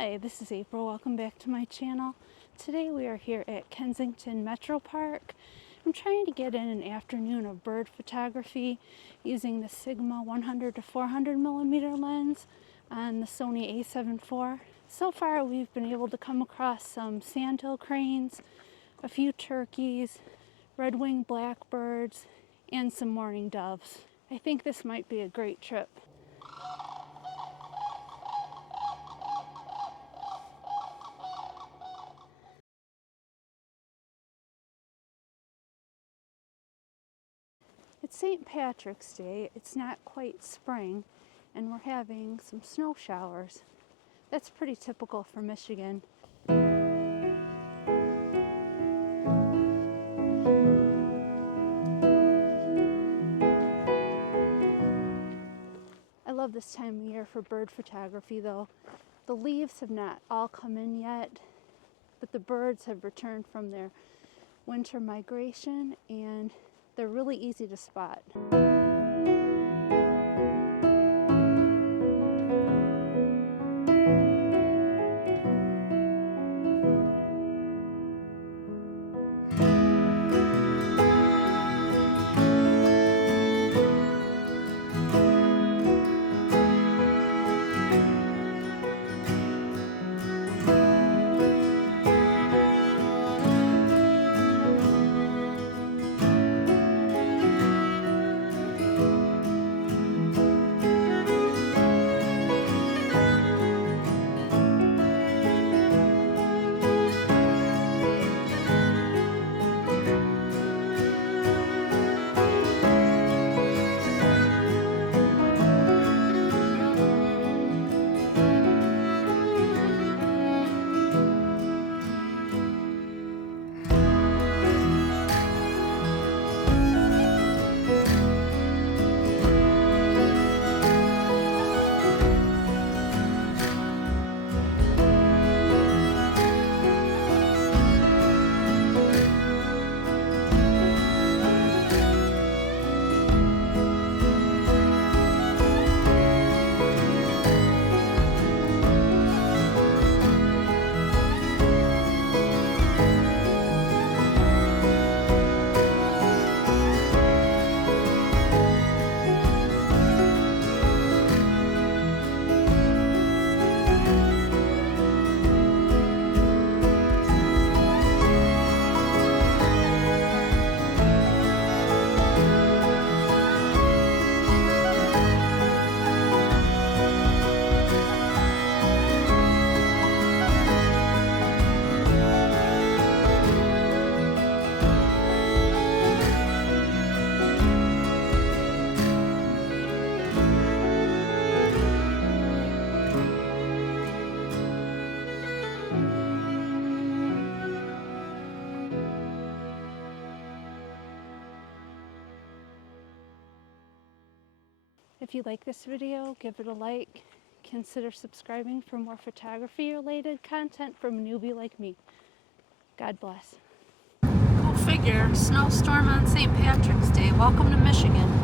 Hi, this is April. Welcome back to my channel. Today we are here at Kensignton Metropark. I'm trying to get in an afternoon of bird photography using the Sigma 100 to 400 millimeter lens on the Sony A7IV. So far we've been able to come across some sandhill cranes, a few turkeys, red-winged blackbirds, and some mourning doves. I think this might be a great trip. It's St. Patrick's Day. It's not quite spring, and we're having some snow showers. That's pretty typical for Michigan. I love this time of year for bird photography though. The leaves have not all come in yet, but the birds have returned from their winter migration and they're really easy to spot. If you like this video, give it a like. Consider subscribing for more photography-related content from a newbie like me. God bless. Go figure, snowstorm on St. Patrick's Day. Welcome to Michigan.